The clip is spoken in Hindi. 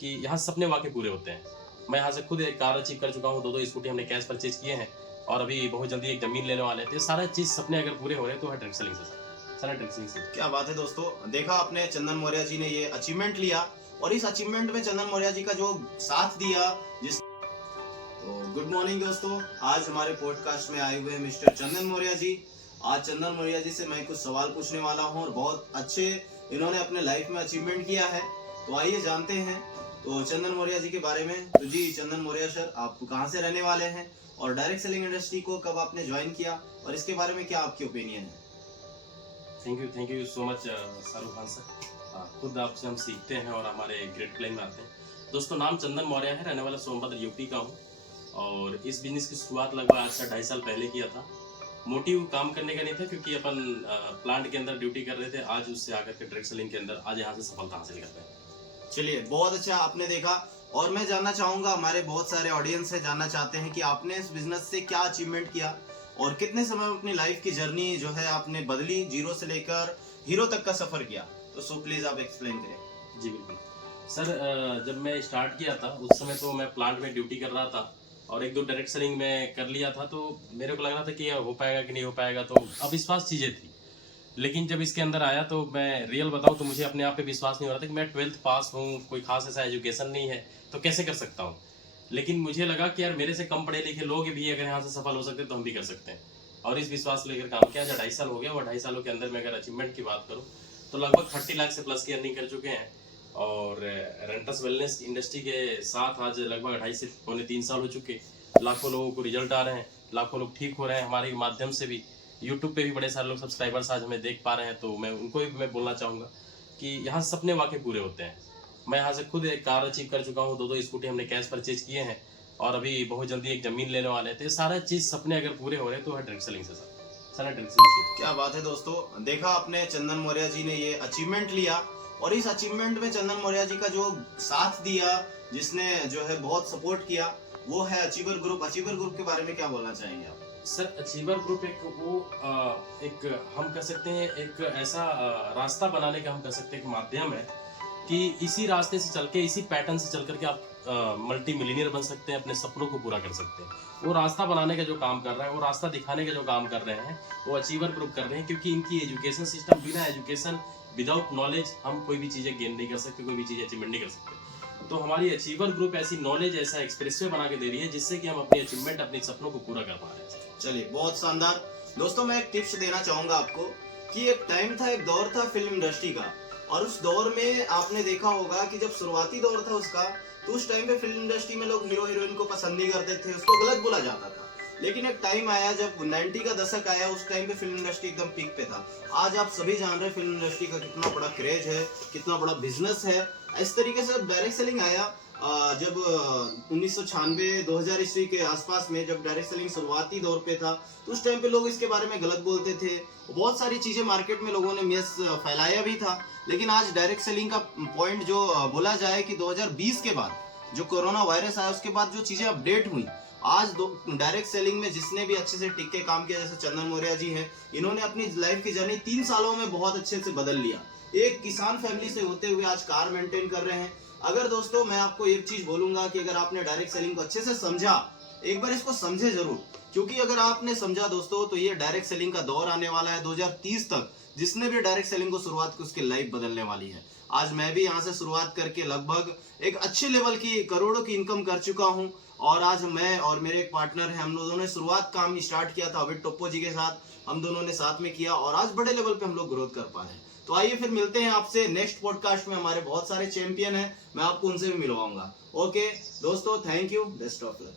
कि यहाँ सपने वाकई पूरे होते हैं। मैं यहाँ से खुद एक कार अचीव कर चुका हूँ, 2-2 स्कूटी हमने कैश परचेज किए हैं और अभी बहुत जल्दी एक ज़मीन लेने वाले हैं। तो ये सारा चीज़ सपने अगर पूरे हो रहे हैं तो है डायरेक्ट सेलिंग से सर। सारा डायरेक्ट सेलिंग से। क्या बात है दोस्तों, देखा आपने चंदन मौर्य जी ने ये अचीवमेंट लिया और इस अचीवमेंट में चंदन मौर्य जी का जो साथ दिया जिस तो गुड मॉर्निंग दोस्तों, आज हमारे पॉडकास्ट में आए हुए हैं मिस्टर चंदन मौर्य जी। आज चंदन मौर्य जी से मैं कुछ सवाल पूछने वाला हूं और बहुत अच्छे इन्होंने अपने लाइफ में अचीवमेंट किया है। तो आइए जानते हैं तो चंदन मौर्य जी के बारे में। तो जी चंदन मौर्य सर, आप कहाँ से रहने वाले हैं और डायरेक्ट सेलिंग इंडस्ट्री को कब आपने ज्वाइन किया और इसके बारे में क्या आपकी ओपिनियन है? Thank you so much Shahrukh Khan sir. खुद आपसे हम सीखते हैं और हमारे ग्रेट क्लाइम में आते हैं। दोस्तों, नाम चंदन मौर्य है, रहने वाला सोनभद्र यूपी का हूँ और इस बिजनेस की शुरुआत लगभग आज से 2.5 साल पहले किया था। मोटिव काम करने का नहीं था क्योंकि अपन प्लांट के अंदर ड्यूटी कर रहे थे। आज उससे आकर के डायरेक्ट सेलिंग के अंदर आज यहाँ से सफलता हासिल कर रहे हैं। चलिए, बहुत अच्छा आपने देखा और मैं जानना चाहूंगा, हमारे बहुत सारे ऑडियंस है जानना चाहते हैं कि आपने इस बिजनेस से क्या अचीवमेंट किया और कितने समय में अपनी लाइफ की जर्नी जो है आपने बदली, जीरो से लेकर हीरो तक का सफर किया। तो सो प्लीज आप एक्सप्लेन करें। जी बिल्कुल सर। जब मैं स्टार्ट किया था उस समय तो मैं प्लांट में ड्यूटी कर रहा था और 1-2 डायरेक्ट सेलिंग में कर लिया था। तो मेरे को लग रहा था कि हो पाएगा कि नहीं हो पाएगा, तो अविश्वास चीज़ें थी। लेकिन जब इसके अंदर आया तो मैं रियल बताऊं तो मुझे अपने आप पे विश्वास नहीं हो रहा था कि मैं 12th पास हूं, कोई खास ऐसा एजुकेशन नहीं है तो कैसे कर सकता हूं। लेकिन मुझे लगा कि यार मेरे से कम पढ़े लिखे लोग भी अगर यहाँ से सफल हो सकते तो हम भी कर सकते हैं। और इस विश्वास को लेकर काम किया। जब 2.5 साल हो गया और 2.5 सालों के अंदर मैं अगर अचीवमेंट की बात करूँ तो लगभग 30 लाख से प्लस की अर्निंग कर चुके हैं। और रेंटस वेलनेस इंडस्ट्री के साथ आज लगभग 2.5 से पौने 3 साल हो चुके। लाखों लोगों को रिजल्ट आ रहे हैं, लाखों लोग ठीक हो रहे हैं हमारे माध्यम से भी। यूट्यूब पे भी बड़े सारे लोग सब्सक्राइबर्स आज हमें देख पा रहे हैं। तो मैं उनको भी मैं बोलना चाहूँगा कि यहाँ सपने वाकई पूरे होते हैं। मैं यहाँ से खुद एक कार अचीव कर चुका हूँ, 2-2 स्कूटी हमने कैश परचेज किए हैं और अभी बहुत जल्दी एक ज़मीन लेने वाले हैं। तो ये सारा चीज़ सपने अगर पूरे हो रहे हैं तो है डायरेक्ट सेलिंग से सर। सारा डायरेक्ट सेलिंग से। क्या बात है दोस्तों, देखा आपने चंदन मौर्य जी ने ये अचीवमेंट लिया और इस अचीवमेंट में चंदन मौर्य जी का जो साथ दिया, जिसने जो है बहुत सपोर्ट किया, वो है अचीवर ग्रुप। अचीवर ग्रुप के बारे में क्या बोलना चाहेंगे आप? सर, अचीवर ग्रुप एक हम कह सकते हैं एक ऐसा रास्ता बनाने का हम कह सकते हैं एक माध्यम है कि इसी रास्ते से चल के, इसी पैटर्न से चल करके आप मल्टी मिलीनियर बन सकते हैं, अपने सपनों को पूरा कर सकते हैं। वो रास्ता बनाने का जो काम कर रहा है, वो रास्ता दिखाने का जो काम कर रहे हैं, वो अचीवर ग्रुप कर रहे हैं। क्योंकि इनकी एजुकेशन सिस्टम, बिना एजुकेशन, विदाउट नॉलेज हम कोई भी चीज़ें गेन नहीं कर सकते, कोई भी चीज़ अचीवमेंट नहीं कर सकते। तो हमारी अचीवर ग्रुप ऐसी नॉलेज, ऐसा एक्सप्रेसवे बना के दे रही है जिससे कि हम अपनी अचीवमेंट, अपने सपनों को पूरा कर पा रहे हैं। चलिए, बहुत शानदार दोस्तों। मैं एक टिप्स देना चाहूंगा आपको कि एक टाइम था, एक दौर था फिल्म इंडस्ट्री का, और उस दौर में आपने देखा होगा कि जब शुरुआती दौर था उसका, तो उस टाइम पे फिल्म इंडस्ट्री में लोग हीरो हीरोइन को पसंद नहीं करते थे, उसको गलत बोला जाता था। लेकिन एक टाइम आया जब 90 का दशक आया, उस टाइम पे फिल्म इंडस्ट्री एकदम पीक पे था। आज आप सभी जान रहे हैं फिल्म इंडस्ट्री का कितना बड़ा क्रेज है, कितना बड़ा बिजनेस है। इस तरीके से डायरेक्ट सेलिंग आया जब 1996-2000 ईस्वी के आसपास में, जब डायरेक्ट सेलिंग शुरुआती दौर पे था, तो उस टाइम पे लोग इसके बारे में गलत बोलते थे। बहुत सारी चीजें मार्केट में लोगों ने मिस फैलाया भी था। लेकिन आज डायरेक्ट सेलिंग का पॉइंट जो बोला जाए कि 2020 के बाद जो कोरोना वायरस आया, उसके बाद जो चीजें अपडेट हुई, आज डायरेक्ट सेलिंग में जिसने भी अच्छे से टिक के काम किया, जैसे चंदन मौर्य जी हैं, इन्होंने अपनी लाइफ की जर्नी 3 सालों में बहुत अच्छे से बदल लिया। एक किसान फैमिली से होते हुए आज कार मेंटेन कर रहे हैं। अगर दोस्तों मैं आपको एक चीज बोलूंगा कि अगर आपने डायरेक्ट सेलिंग को अच्छे से समझा, एक बार इसको समझे जरूर, क्योंकि अगर आपने समझा दोस्तों तो ये डायरेक्ट सेलिंग का दौर आने वाला है 2030 तक। जिसने भी डायरेक्ट सेलिंग को शुरुआत की उसकी लाइफ बदलने वाली है। आज मैं भी यहाँ से शुरुआत करके लगभग एक अच्छे लेवल की करोड़ों की इनकम कर चुका हूँ और आज मैं और मेरे एक पार्टनर है, हम दोनों ने शुरुआत काम स्टार्ट किया था अमित टोप्पो जी के साथ, हम दोनों ने साथ में किया और आज बड़े लेवल पे हम लोग ग्रोथ कर पा रहे हैं। तो आइए फिर मिलते हैं आपसे नेक्स्ट पॉडकास्ट में। हमारे बहुत सारे चैंपियन हैं, मैं आपको उनसे भी मिलवाऊंगा। ओके दोस्तों, thank you, best of luck.